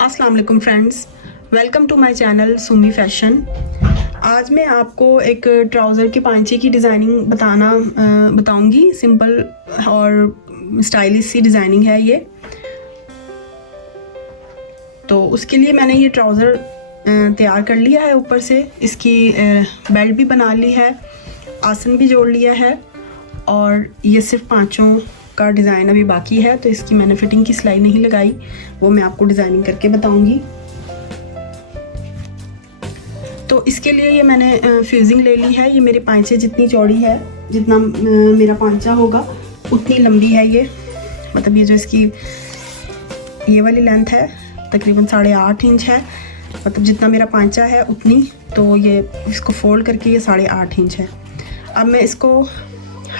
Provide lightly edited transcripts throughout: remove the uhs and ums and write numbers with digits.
अस्सलाम वालेकुम friends, welcome to my channel Sumi fashion. आज मैं आपको एक ट्राउज़र की पांचे की डिज़ाइनिंग बताऊंगी। सिंपल और स्टाइलिश सी डिज़ाइनिंग है ये। तो उसके लिए मैंने ये ट्राउज़र तैयार कर लिया है। ऊपर से इसकी बेल्ट भी बना ली है, आसन भी जोड़ लिया है और ये सिर्फ पांचों का डिज़ाइन अभी बाकी है। तो इसकी मैंने फिटिंग की सिलाई नहीं लगाई, वो मैं आपको डिज़ाइनिंग करके बताऊंगी। तो इसके लिए ये मैंने फ्यूजिंग ले ली है। ये मेरे पांचे जितनी चौड़ी है, जितना मेरा पांचा होगा उतनी लंबी है ये। मतलब ये जो इसकी ये वाली लेंथ है तकरीबन 8.5 इंच है। मतलब जितना मेरा पांचा है उतनी, तो ये इसको फोल्ड करके ये 8.5 इंच है। अब मैं इसको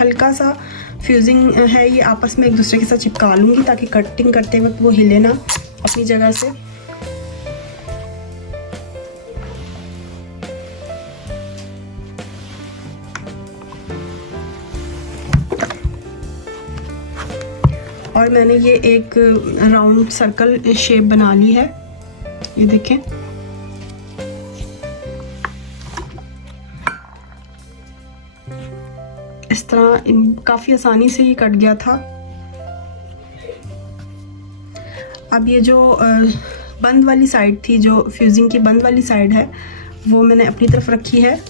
हल्का सा फ्यूजिंग है ये आपस में एक दूसरे के साथ चिपका लूँगी ताकि कटिंग करते वक्त वो हिले ना अपनी जगह से। और मैंने ये एक राउंड सर्कल शेप बना ली है, ये देखें। इस तरह काफ़ी आसानी से ये कट गया था। अब ये जो बंद वाली साइड थी, जो फ्यूजिंग की बंद वाली साइड है, वो मैंने अपनी तरफ रखी है।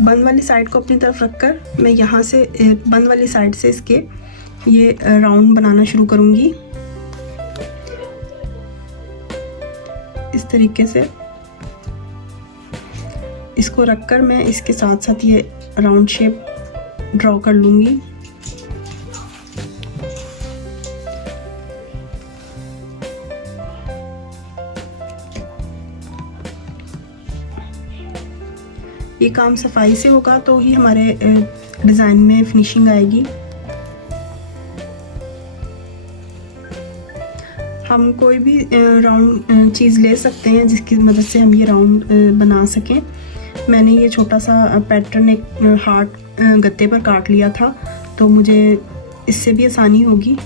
बंद वाली साइड को अपनी तरफ रखकर मैं यहाँ से बंद वाली साइड से इसके ये राउंड बनाना शुरू करूँगी। इस तरीके से इसको रखकर मैं इसके साथ साथ ये राउंड शेप ड्रॉ कर लूँगी। ये काम सफाई से होगा तो ही हमारे डिज़ाइन में फिनिशिंग आएगी। हम कोई भी राउंड चीज़ ले सकते हैं जिसकी मदद से हम ये राउंड बना सकें। मैंने ये छोटा सा पैटर्न एक हार्ट गत्ते पर काट लिया था, तो मुझे इससे भी आसानी होगी।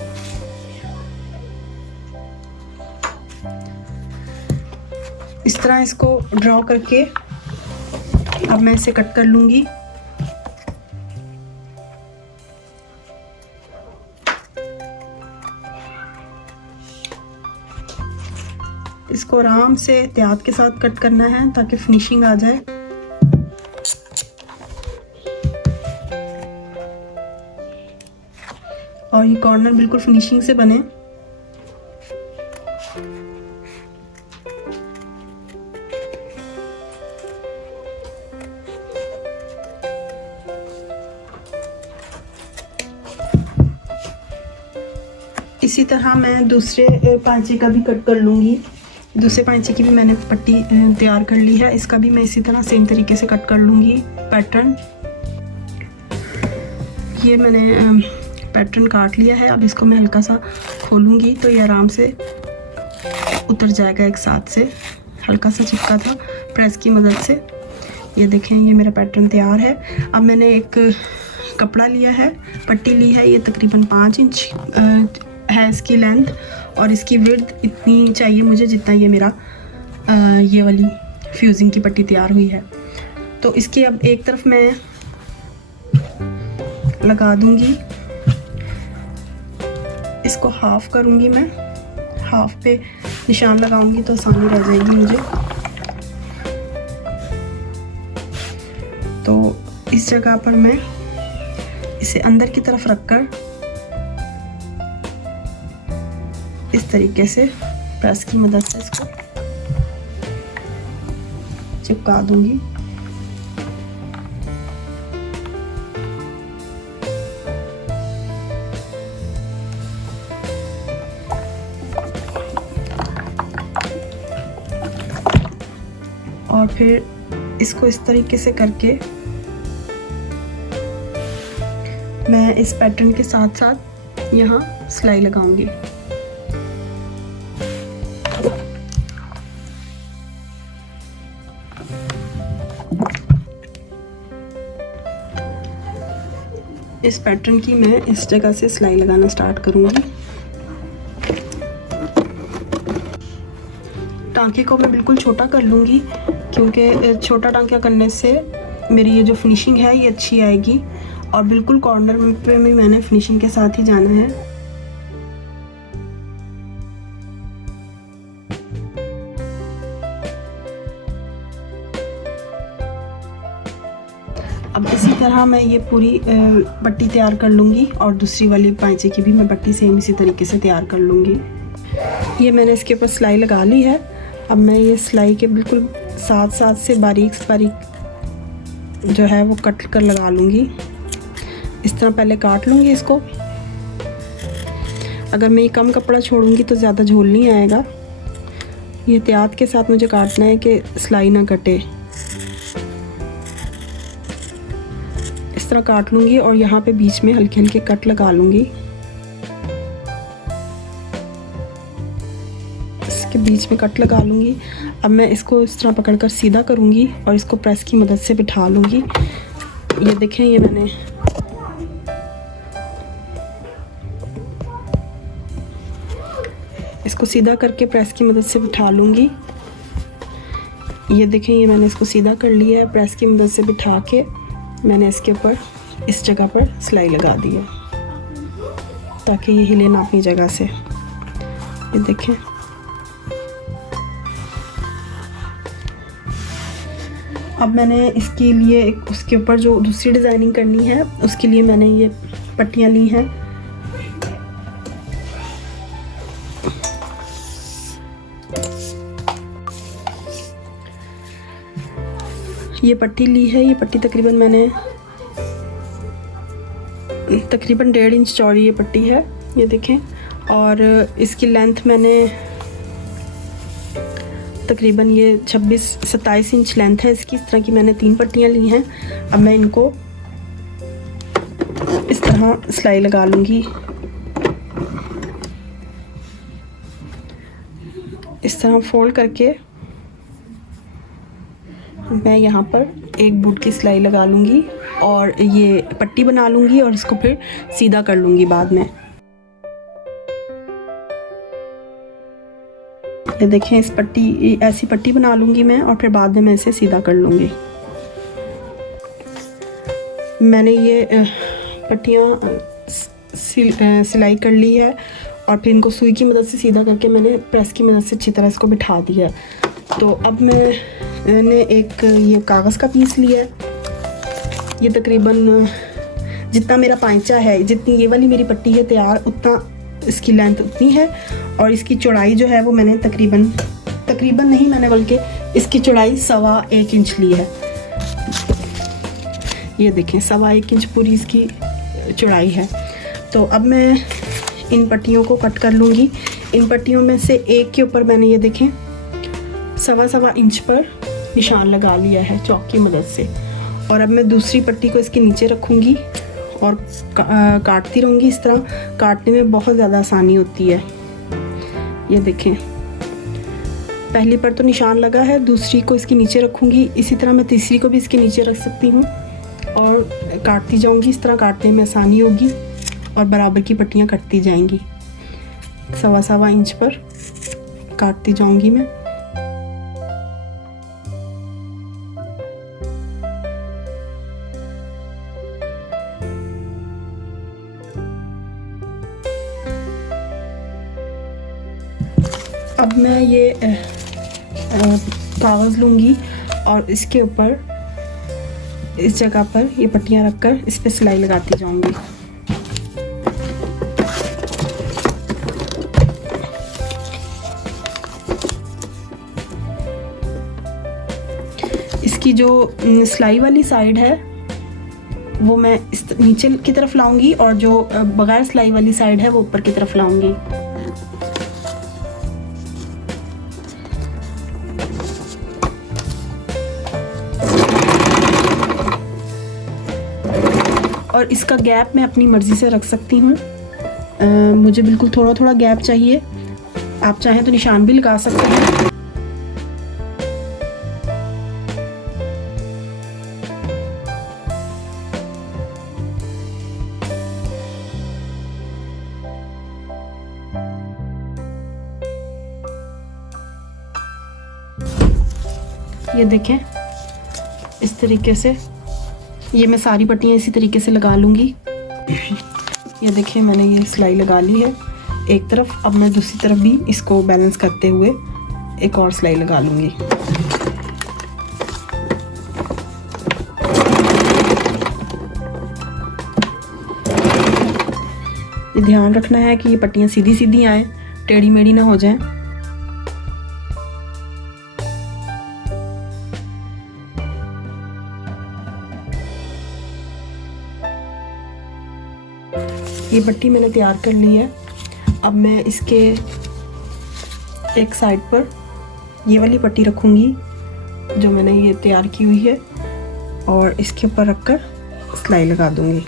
इस तरह इसको ड्रॉ करके अब मैं इसे कट कर लूँगी। इसको आराम से एहतियात के साथ कट करना है ताकि फिनिशिंग आ जाए। और ये कॉर्नर बिल्कुल फिनिशिंग से बने। इसी तरह मैं दूसरे पांचे का भी कट कर लूँगी। दूसरे पांचे की भी मैंने पट्टी तैयार कर ली है। इसका भी मैं इसी तरह सेम तरीके से कट कर लूँगी पैटर्न। ये मैंने पैटर्न काट लिया है। अब इसको मैं हल्का सा खोलूँगी तो ये आराम से उतर जाएगा एक साथ से। हल्का सा चिपका था प्रेस की मदद से। ये देखें, ये मेरा पैटर्न तैयार है। अब मैंने एक कपड़ा लिया है, पट्टी ली है। ये तकरीबन 5 इंच है इसकी लेंथ, और इसकी विड्थ इतनी चाहिए मुझे जितना ये मेरा ये वाली फ्यूजिंग की पट्टी तैयार हुई है। तो इसकी अब एक तरफ मैं लगा दूंगी। इसको हाफ करूंगी मैं, हाफ पे निशान लगाऊंगी तो आसानी रह जाएगी मुझे। तो इस जगह पर मैं इसे अंदर की तरफ रखकर इस तरीके से प्रेस की मदद से इसको चिपका दूंगी। और फिर इसको इस तरीके से करके मैं इस पैटर्न के साथ साथ यहाँ सिलाई लगाऊंगी। इस पैटर्न की मैं इस जगह से सिलाई लगाना स्टार्ट करूँगी। टांके को मैं बिल्कुल छोटा कर लूँगी, क्योंकि छोटा टांका करने से मेरी ये जो फिनिशिंग है ये अच्छी आएगी। और बिल्कुल कॉर्नर पे भी मैंने फिनिशिंग के साथ ही जाना है। अब इसी तरह मैं ये पूरी पट्टी तैयार कर लूँगी और दूसरी वाली पाइचे की भी मैं पट्टी सेम इसी तरीके से तैयार कर लूँगी। ये मैंने इसके ऊपर सिलाई लगा ली है। अब मैं ये सिलाई के बिल्कुल साथ साथ से बारीक जो है वो कट कर लगा लूँगी। इस तरह पहले काट लूँगी इसको। अगर मैं ये कम कपड़ा छोड़ूंगी तो ज़्यादा झोल नहीं आएगा। ये एहतियात के साथ मुझे काटना है कि सिलाई ना कटे। इस तरह काट लूँगी और यहाँ पे बीच में हल्के हल्के कट लगा लूँगी। इसके बीच में कट लगा लूँगी। अब मैं इसको इस तरह पकड़कर सीधा करूँगी और इसको प्रेस की मदद से बिठा लूँगी। ये देखें, ये मैंने इसको सीधा करके प्रेस की मदद से बिठा लूँगी। ये देखें, ये मैंने इसको सीधा कर लिया है। प्रेस की मदद से बिठा के मैंने इसके ऊपर इस जगह पर सिलाई लगा दी है ताकि ये हिले ना अपनी जगह से। ये देखें, अब मैंने इसके लिए उसके ऊपर जो दूसरी डिज़ाइनिंग करनी है उसके लिए मैंने ये पट्टियाँ ली हैं। ये पट्टी ली है। ये पट्टी तकरीबन 1.5 इंच चौड़ी ये पट्टी है, ये देखें। और इसकी लेंथ मैंने तकरीबन ये 26-27 इंच लेंथ है इसकी। इस तरह की मैंने 3 पट्टियाँ ली हैं। अब मैं इनको इस तरह सिलाई लगा लूँगी। इस तरह फोल्ड करके मैं यहाँ पर एक बूट की सिलाई लगा लूँगी और ये पट्टी बना लूँगी और इसको फिर सीधा कर लूँगी बाद में। ये देखें, इस पट्टी ऐसी पट्टी बना लूँगी मैं और फिर बाद में मैं इसे सीधा कर लूँगी। मैंने ये पट्टियाँ सिलाई कर ली है और फिर इनको सुई की मदद से सीधा करके मैंने प्रेस की मदद से अच्छी तरह इसको बिठा दिया। तो अब मैंने एक ये कागज़ का पीस लिया है। ये तकरीबन जितना मेरा पांचा है, जितनी ये वाली मेरी पट्टी है तैयार, उतना इसकी लेंथ उतनी है। और इसकी चौड़ाई जो है वो मैंने तकरीबन नहीं, मैंने बल्कि इसकी चौड़ाई 1.25 इंच ली है। ये देखें, 1.25 इंच पूरी इसकी चौड़ाई है। तो अब मैं इन पट्टियों को कट कर लूँगी। इन पट्टियों में से एक के ऊपर मैंने ये देखें 1.25 इंच पर निशान लगा लिया है चौक की मदद से। और अब मैं दूसरी पट्टी को इसके नीचे रखूँगी और काटती रहूँगी। इस तरह काटने में बहुत ज़्यादा आसानी होती है। ये देखें, पहली पर तो निशान लगा है, दूसरी को इसके नीचे रखूँगी। इसी तरह मैं तीसरी को भी इसके नीचे रख सकती हूँ और काटती जाऊँगी। इस तरह काटने में आसानी होगी और बराबर की पट्टियाँ कटती जाएंगी। 1.25 इंच पर काटती जाऊँगी मैं। अब मैं ये कागज़ लूँगी और इसके ऊपर इस जगह पर ये पट्टियाँ रखकर इस पे सिलाई लगाती जाऊँगी। इसकी जो सिलाई वाली साइड है वो मैं इस नीचे की तरफ लाऊंगी और जो बगैर सिलाई वाली साइड है वो ऊपर की तरफ लाऊंगी। और इसका गैप मैं अपनी मर्ज़ी से रख सकती हूँ। मुझे बिल्कुल थोड़ा थोड़ा गैप चाहिए। आप चाहें तो निशान भी लगा सकते हैं। ये देखें इस तरीके से, ये मैं सारी पट्टियाँ इसी तरीके से लगा लूँगी। ये देखिए मैंने ये सिलाई लगा ली है एक तरफ। अब मैं दूसरी तरफ भी इसको बैलेंस करते हुए एक और सिलाई लगा लूँगी। ये ध्यान रखना है कि ये पट्टियाँ सीधी सीधी आए, टेढ़ी मेढ़ी ना हो जाएं। ये पट्टी मैंने तैयार कर ली है। अब मैं इसके एक साइड पर ये वाली पट्टी रखूँगी जो मैंने ये तैयार की हुई है, और इसके ऊपर रखकर सिलाई लगा दूँगी।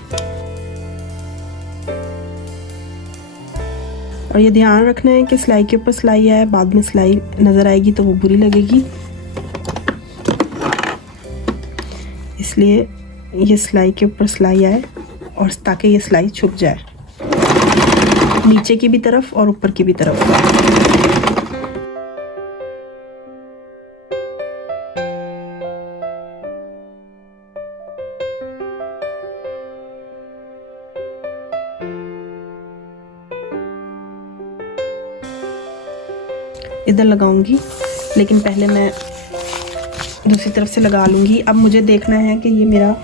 और ये ध्यान रखना है कि सिलाई के ऊपर सिलाई आए, बाद में सिलाई नज़र आएगी तो वो बुरी लगेगी, इसलिए ये सिलाई के ऊपर सिलाई आए और ताकि ये सिलाई छुप जाए नीचे की भी तरफ और ऊपर की भी तरफ। इधर लगाऊंगी, लेकिन पहले मैं दूसरी तरफ से लगा लूँगी। अब मुझे देखना है कि ये मेरा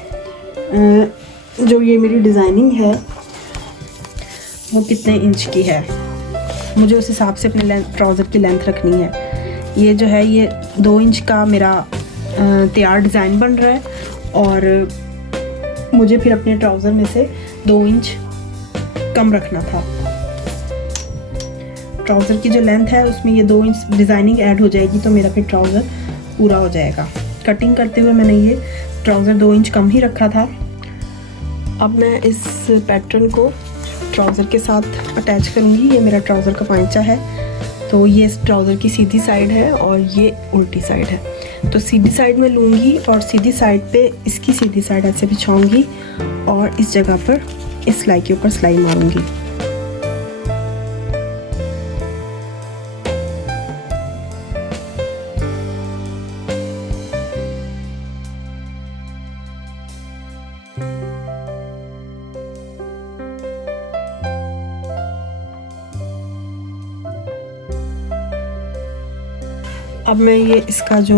जो ये मेरी डिज़ाइनिंग है वो कितने इंच की है। मुझे उस हिसाब से अपने ट्राउज़र की लेंथ रखनी है। ये जो है ये 2 इंच का मेरा तैयार डिज़ाइन बन रहा है, और मुझे फिर अपने ट्राउज़र में से 2 इंच कम रखना था। ट्राउज़र की जो लेंथ है उसमें ये 2 इंच डिज़ाइनिंग ऐड हो जाएगी, तो मेरा फिर ट्राउज़र पूरा हो जाएगा। कटिंग करते हुए मैंने ये ट्राउज़र 2 इंच कम ही रखा था। अब मैं इस पैटर्न को ट्राउज़र के साथ अटैच करूँगी। ये मेरा ट्राउज़र का पांचा है, तो ये इस ट्राउज़र की सीधी साइड है और ये उल्टी साइड है। तो सीधी साइड में लूँगी और सीधी साइड पे इसकी सीधी साइड ऐसे बिछाऊँगी और इस जगह पर इस सिलाई के ऊपर सिलाई मारूँगी। अब मैं ये इसका जो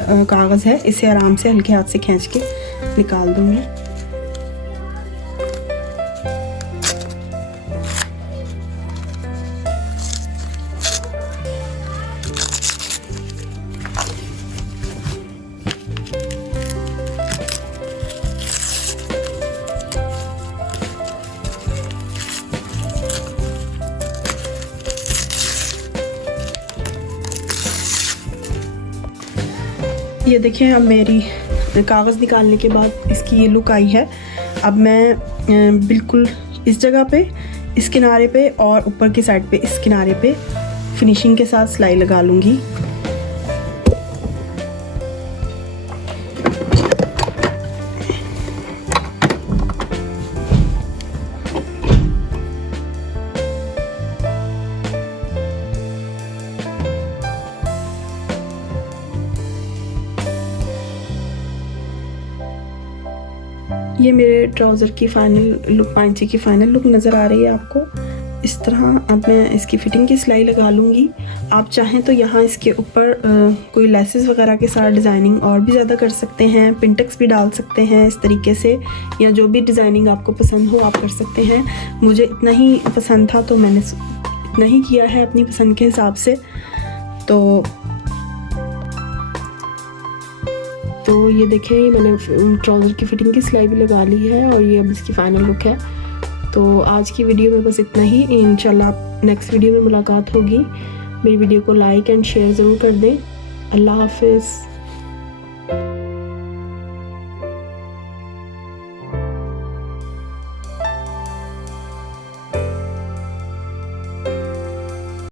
कागज़ है इसे आराम से हल्के हाथ से खींच के निकाल दूँगी। ये देखें, अब मेरी कागज़ निकालने के बाद इसकी ये लुक आई है। अब मैं बिल्कुल इस जगह पे, इस किनारे पे और ऊपर की साइड पे इस किनारे पे फिनिशिंग के साथ सिलाई लगा लूँगी। ये मेरे ट्राउज़र की फ़ाइनल लुक, पांचे की फ़ाइनल लुक नज़र आ रही है आपको इस तरह। अब मैं इसकी फ़िटिंग की सिलाई लगा लूँगी। आप चाहें तो यहाँ इसके ऊपर कोई लेसेस वगैरह के साथ डिज़ाइनिंग और भी ज़्यादा कर सकते हैं, पिंटक्स भी डाल सकते हैं इस तरीके से, या जो भी डिज़ाइनिंग आपको पसंद हो आप कर सकते हैं। मुझे इतना ही पसंद था तो मैंने इतना ही किया है अपनी पसंद के हिसाब से। तो ये देखें, मैंने ट्राउज़र की फ़िटिंग की सिलाई भी लगा ली है और ये अब इसकी फ़ाइनल लुक है। तो आज की वीडियो में बस इतना ही। इंशाल्लाह नेक्स्ट वीडियो में मुलाकात होगी। मेरी वीडियो को लाइक एंड शेयर ज़रूर कर दें। अल्लाह हाफ़िज़।